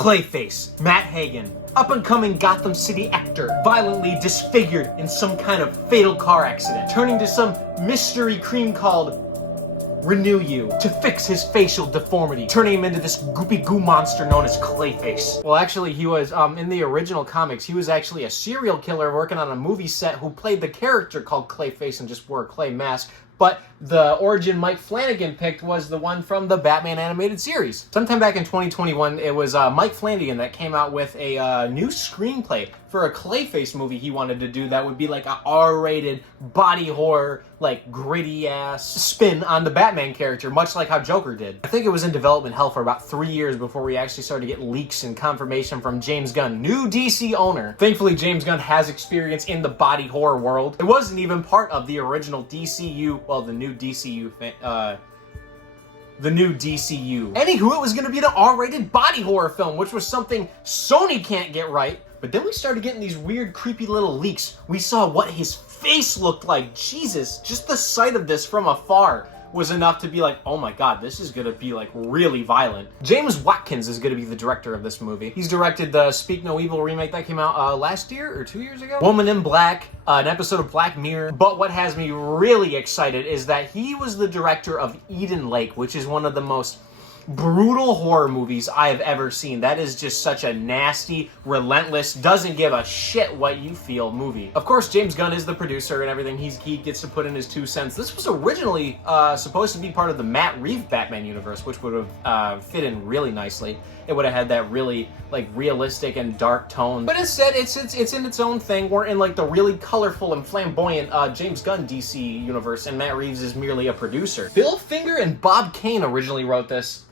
Clayface, Matt Hagen, up-and-coming Gotham City actor, violently disfigured in some kind of fatal car accident, turning to some mystery cream called Renew You to fix his facial deformity, turning him into this goopy goo monster known as Clayface. Well, actually, he was, in the original comics, he was actually a serial killer working on a movie set who played the character called Clayface and just wore a clay mask. But the origin Mike Flanagan picked was the one from the Batman animated series. Sometime back in 2021, it was Mike Flanagan that came out with a new screenplay for a Clayface movie he wanted to do that would be like a R-rated body horror, like gritty-ass spin on the Batman character, much like how Joker did. I think it was in development hell for about 3 years before we actually started to get leaks and confirmation from James Gunn, new DC owner. Thankfully, James Gunn has experience in the body horror world. It wasn't even part of the original DCU, well, the new DCU Anywho, it was going to be the R-rated body horror film, which was something Sony can't get right. But then we started getting these weird, creepy little leaks. We saw what his face looked like. Jesus, just the sight of this from afar was enough to be like, oh my god, this is gonna be like really violent. James Watkins is gonna be the director of this movie. He's directed the Speak No Evil remake that came out last year or 2 years ago. Woman in Black, an episode of Black Mirror. But what has me really excited is that he was the director of Eden Lake, which is one of the most brutal horror movies I have ever seen. That is just such a nasty, relentless, doesn't give a shit what you feel movie. Of course, James Gunn is the producer and everything. He gets to put in his 2 cents. This was originally supposed to be part of the Matt Reeves Batman universe, which would have fit in really nicely. It would have had that really like realistic and dark tone. But instead, it's in its own thing. We're in like the really colorful and flamboyant James Gunn DC universe, and Matt Reeves is merely a producer. Bill Finger and Bob Kane originally wrote this.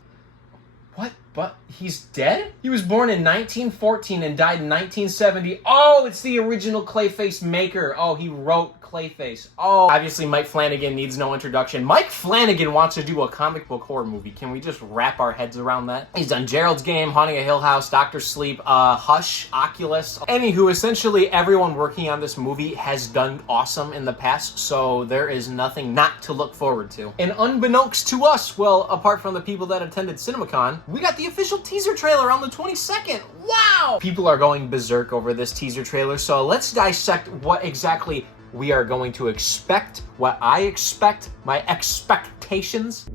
What? But he's dead? He was born in 1914 and died in 1970. Oh, it's the original Clayface maker. Oh, he wrote Clayface. Oh, obviously Mike Flanagan needs no introduction. Mike Flanagan wants to do a comic book horror movie. Can we just wrap our heads around that? He's done Gerald's Game, Haunting a Hill House, Dr. Sleep, Hush, Oculus. Anywho, essentially everyone working on this movie has done awesome in the past, so there is nothing not to look forward to. And unbeknownst to us, well, apart from the people that attended CinemaCon, we got the official teaser trailer on the 22nd. Wow! People are going berserk over this teaser trailer, so let's dissect what exactly we are going to expect, what I expect, my expectations.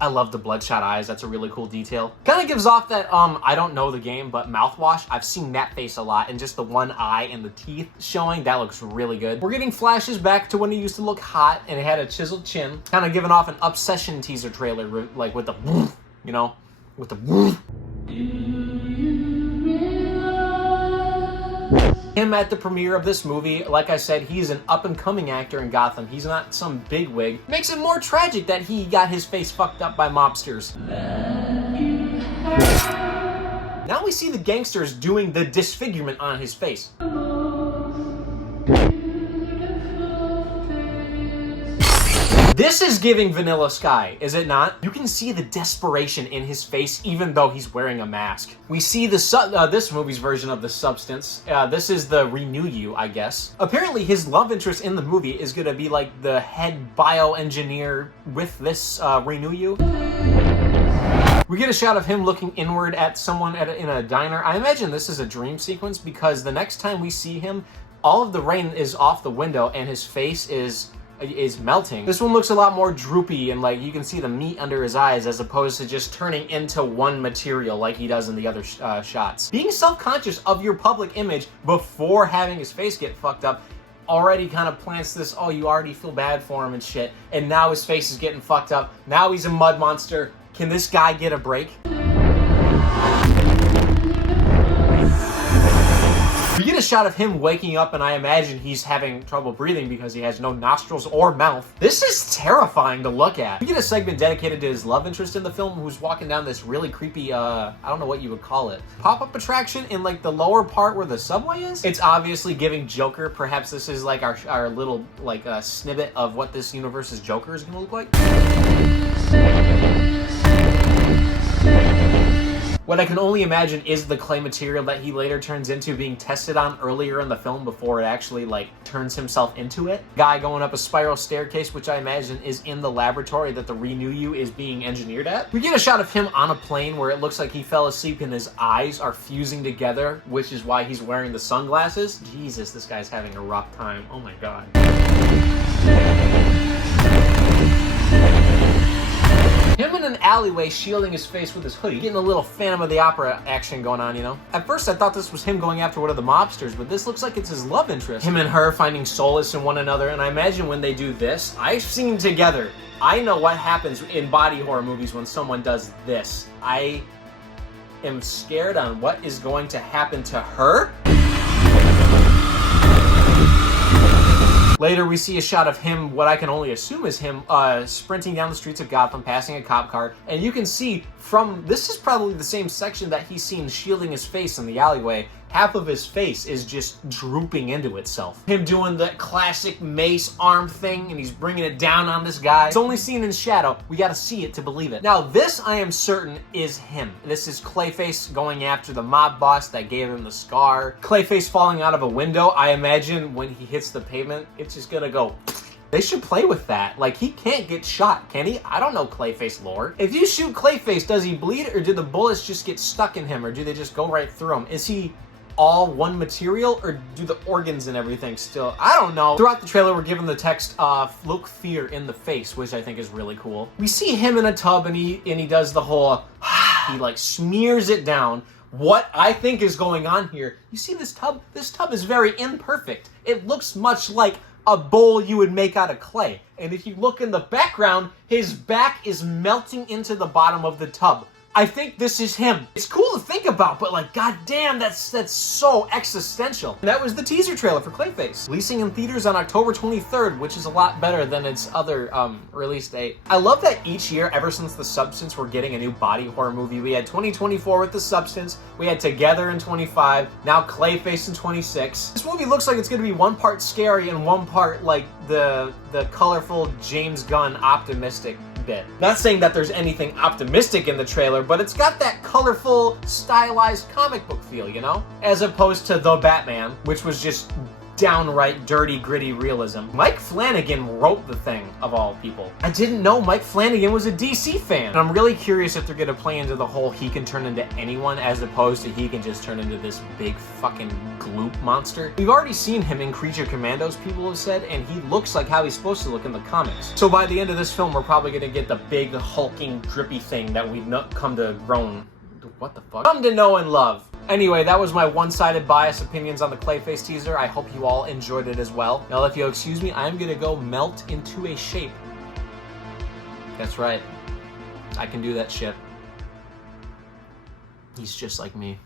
I love the bloodshot eyes. That's a really cool detail. Kind of gives off that, I don't know the game, but mouthwash. I've seen that face a lot, and just the one eye and the teeth showing, that looks really good. We're getting flashes back to when he used to look hot, and it had a chiseled chin. Kind of giving off an Obsession teaser trailer, like with the, you know, with the. Him at the premiere of this movie, like I said, he's an up-and-coming actor in Gotham. He's not some bigwig. Makes it more tragic that he got his face fucked up by mobsters. Now we see the gangsters doing the disfigurement on his face. This is giving Vanilla Sky, is it not? You can see the desperation in his face even though he's wearing a mask. We see this movie's version of The Substance. This is the Renew You, I guess. Apparently his love interest in the movie is gonna be like the head bioengineer with this Renew You. We get a shot of him looking inward at someone in a diner. I imagine this is a dream sequence because the next time we see him, all of the rain is off the window and his face is melting. This one looks a lot more droopy and like you can see the meat under his eyes as opposed to just turning into one material like he does in the other shots. Being self-conscious of your public image before having his face get fucked up already kind of plants this, oh, you already feel bad for him and shit, and now his face is getting fucked up. Now he's a mud monster. Can this guy get a break? We get a shot of him waking up and I imagine he's having trouble breathing because he has no nostrils or mouth. This is terrifying to look at. We get a segment dedicated to his love interest in the film who's walking down this really creepy, I don't know what you would call it, pop-up attraction in like the lower part where the subway is. It's obviously giving Joker. Perhaps this is like our little like snippet of what this universe's Joker is gonna look like. What I can only imagine is the clay material that he later turns into being tested on earlier in the film before it actually, like, turns himself into it. Guy going up a spiral staircase, which I imagine is in the laboratory that the Renew You is being engineered at. We get a shot of him on a plane where it looks like he fell asleep and his eyes are fusing together, which is why he's wearing the sunglasses. Jesus, this guy's having a rough time. Oh my god. Him in an alleyway shielding his face with his hoodie. Getting a little Phantom of the Opera action going on, you know? At first I thought this was him going after one of the mobsters, but this looks like it's his love interest. Him and her finding solace in one another, and I imagine when they do this, I've seen together. I know what happens in body horror movies when someone does this. I am scared on what is going to happen to her. Later, we see a shot of him, what I can only assume is him, sprinting down the streets of Gotham, passing a cop car, and you can see from, this is probably the same section that he's seen shielding his face in the alleyway. Half of his face is just drooping into itself. Him doing that classic mace arm thing, and he's bringing it down on this guy. It's only seen in shadow. We gotta see it to believe it. Now, this I am certain is him. This is Clayface going after the mob boss that gave him the scar. Clayface falling out of a window. I imagine when he hits the pavement, it's just gonna go... They should play with that. Like, he can't get shot, can he? I don't know Clayface lore. If you shoot Clayface, does he bleed, or do the bullets just get stuck in him, or do they just go right through him? Is he all one material, or do the organs and everything still? I don't know. Throughout the trailer, we're given the text, look fear in the face, which I think is really cool. We see him in a tub, and he does the whole, he like smears it down. What I think is going on here, you see this tub? This tub is very imperfect. It looks much like a bowl you would make out of clay. And if you look in the background, his back is melting into the bottom of the tub. I think this is him. It's cool to think about, but like, goddamn, that's so existential. And that was the teaser trailer for Clayface. Releasing in theaters on October 23rd, which is a lot better than its other release date. I love that each year, ever since The Substance, we're getting a new body horror movie. We had 2024 with The Substance, we had Together in 25, now Clayface in 26. This movie looks like it's gonna be one part scary and one part like the colorful James Gunn optimistic bit. Not saying that there's anything optimistic in the trailer, but it's got that colorful, stylized comic book feel, you know? As opposed to The Batman, which was just downright dirty, gritty realism. Mike Flanagan wrote the thing, of all people. I didn't know Mike Flanagan was a DC fan. And I'm really curious if they're gonna play into the whole he can turn into anyone as opposed to he can just turn into this big fucking gloop monster. We've already seen him in Creature Commandos, people have said, and he looks like how he's supposed to look in the comics. So by the end of this film, we're probably gonna get the big, hulking, drippy thing that we've come to grown... What the fuck? Come to know and love. Anyway, that was my one-sided bias opinions on the Clayface teaser. I hope you all enjoyed it as well. Now, if you'll excuse me, I'm gonna go melt into a shape. That's right. I can do that shit. He's just like me.